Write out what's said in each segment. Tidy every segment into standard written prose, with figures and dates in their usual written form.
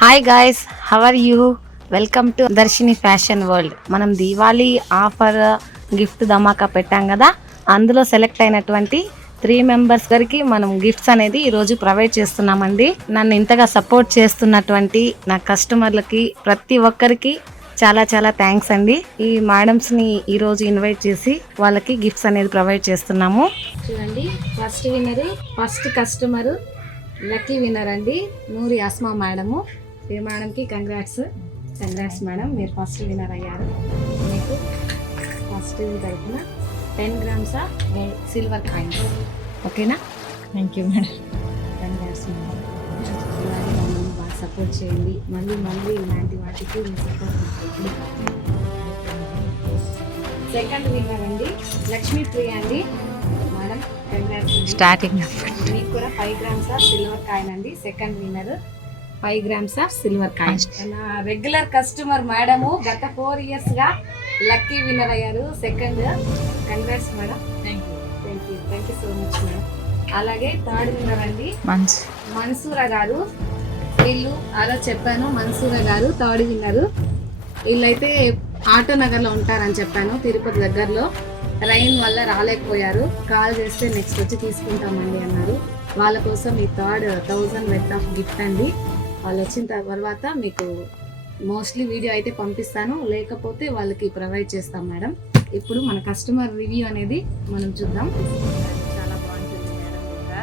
Hi guys, how are you? Welcome to Darshini fashion world. మనం Diwali offer gift ధమాకా పెట్టాం కదా, అందులో సెలెక్ట్ అయినటువంటి 3 మెంబర్స్ గారికి మనం గిఫ్ట్స్ అనేది ఈరోజు ప్రొవైడ్ చేస్తున్నామండి. నన్ను ఇంతగా సపోర్ట్ చేస్తున్నటువంటి నా కస్టమర్లకి ప్రతి ఒక్కరికి చాలా చాలా థ్యాంక్స్ అండి. ఈ మేడమ్స్ని ఈరోజు ఇన్వైట్ చేసి వాళ్ళకి గిఫ్ట్స్ అనేది ప్రొవైడ్ చేస్తున్నాము. చూడండి, ఫస్ట్ కస్టమర్ లక్కీ విన్నర్ అండి, నూరి అస్మా మేడము. ఈ మేడంకి కంగ్రాట్స్ మేడం, మీరు ఫస్ట్ విన్నర్ అయ్యారు. మీకు ఫస్ట్ తరఫున 10 grams సిల్వర్ కాయిన్స్. ఓకేనా? Thank you madam. Congrats madam. ఇలాగే మమ్మల్ని బాగా సపోర్ట్ చేయండి. మళ్ళీ ఇలాంటి వాటికి మీ సపోర్ట్. సెకండ్ విన్నర్ అండి లక్ష్మీ ప్రియ అండి. Madam congrats. స్టార్టింగ్ మీకు కూడా 5 grams సిల్వర్ కాయిన్ అండి. Second winner 5 grams silver coin. నా రెగ్యులర్ కస్టమర్ మేడము, గత 4 years గా లక్కీ విన్నర్ అయ్యారు. Second. Congrats madam. Thank you so much madam. అలాగే థర్డ్ విన్నర్ అండి మన్సూరా గారు. వీళ్ళు అలా చెప్పాను, మన్సూరా గారు థర్డ్ విన్నర్. వీళ్ళైతే ఆటో నగర్లో ఉంటారని చెప్పాను, తిరుపతి దగ్గరలో. రైన్ వల్ల రాలేకపోయారు. కాల్ చేస్తే నెక్స్ట్ వచ్చి తీసుకుంటామండి అన్నారు. వాళ్ళ కోసం ఈ థర్డ్ 1000 వర్త్ ఆఫ్ గిఫ్ట్ అండి. వాళ్ళు వచ్చిన తర్వాత మీకు మోస్ట్లీ వీడియో అయితే పంపిస్తాను, లేకపోతే వాళ్ళకి ప్రొవైడ్ చేస్తాం మేడం. ఇప్పుడు మన కస్టమర్ రివ్యూ అనేది మనం చూద్దాం. చాలా బాగుంటుంది మేడం. ఇంకా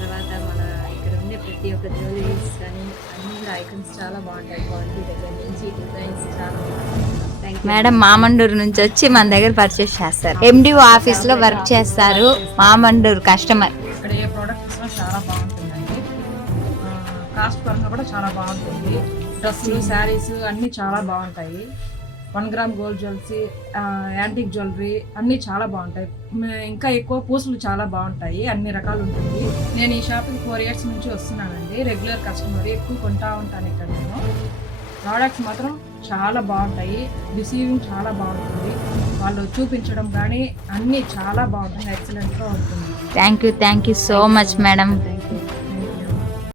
తర్వాత మన ఇక్కడ ఉండే ప్రతి ఒక్క జ్యువెలరీస్ కానీ అన్ని ఐటమ్స్ చాలా బాగుంటాయి. క్వాలిటీ దగ్గర నుంచి డిజైన్స్ చాలా బాగుంటాయి మేడం. మామండూరు నుంచి వచ్చి మన దగ్గర పర్చేస్ చేస్తారు. MDO ఆఫీస్ లో వర్క్ చేస్తారు. మామండూరు కస్టమర్. ఇక్కడ ఏ ప్రోడక్ట్ ఇచ్చినా చాలా బాగుంటుందండి. కాస్ట్ పరంగా కూడా చాలా బాగుంటుంది. డ్రెస్సులు, శారీస్ అన్నీ చాలా బాగుంటాయి. 1 gram gold jewellery, antique jewellery అన్నీ చాలా బాగుంటాయి. ఇంకా ఎక్కువ పూసలు చాలా బాగుంటాయి. అన్ని రకాలు ఉంటుంది. నేను ఈ షాప్కి 4 years నుంచి వస్తున్నానండి. రెగ్యులర్ కస్టమర్, ఎక్కువ కొంటా ఉంటాను ఇక్కడ. నేను ప్రోడక్ట్స్ మాత్రం చాలా బాగుంటాయి. రిసీవింగ్ చాలా బాగుంటుంది. వాళ్ళు చూపించడం కానీ అన్నీ చాలా బాగుంటుంది. ఎక్సలెంట్గా ఉంటుంది. Thank you so much madam.